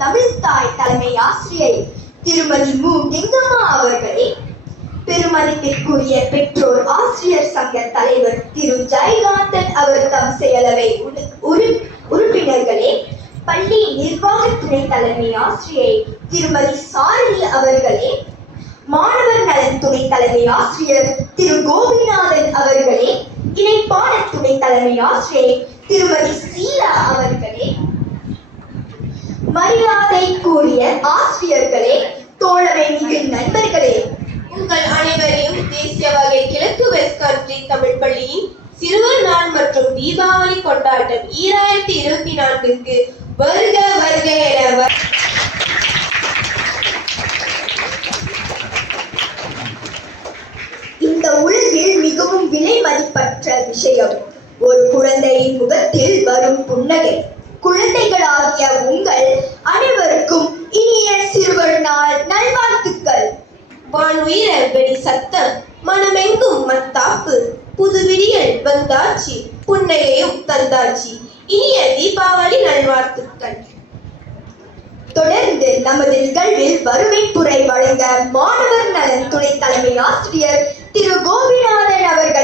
தமிழ்த்தாய் தலைமை ஆசிரியை திருமதி மு கெங்கம்மா அவர்களே, பெருமதிப்பிற்குரிய பெற்றோர் ஆசிரியர் சங்க தலைவர் திரு ஜெயகாந்தன் அவர் தம் செயலவை உறுப்பினர்களே, பள்ளி நிர்வாக துணை தலைமை ஆசிரியை திருமதி சாரணி அவர்களே, மாணவர் நலன் துணை தலைமை ஆசிரியர் திரு கோபிநாதன் அவர்களே, இணைப்பான துணை தலைமை ஆசிரியை திருமதி சீலா அவர்களே, மரியாதை கூறிய ஆசிரியர்களே, தோழமை மிகு நண்பர்களே, உங்கள் அனைவரையும் தேசிய வகை கிழக்கு வெஸ்ட் கண்ட்ரி தமிழ் பள்ளியின் சிறுவர் நாள் மற்றும் தீபாவளி கொண்டாட்டம் 2024க்கு வருக வருக என இந்த உலகில் மிகவும் விலை மதிப்பற்ற விஷயம் ஒரு குழந்தையின் முகத்தில் வரும் புன்னகை. குழந்தைகளாகிய உங்கள் அனைவருக்கும் இனிய சிறுவர் நாள் நல்வாழ்த்துக்கள். வானுயிர வெடி சத்தம், மனமெங்கும் மத்தாப்பு, புது விடியல் வந்தாச்சு, புன்னகையும் தந்தாச்சு. இனிய தீபாவளி நல்வாழ்த்துக்கள். தொடர்ந்து நமது நிகழ்வில் வரவேற்புரை வழங்க மாணவர் நலன் துணை தலைமை ஆசிரியர் திரு கோபிநாதன் அவர்கள்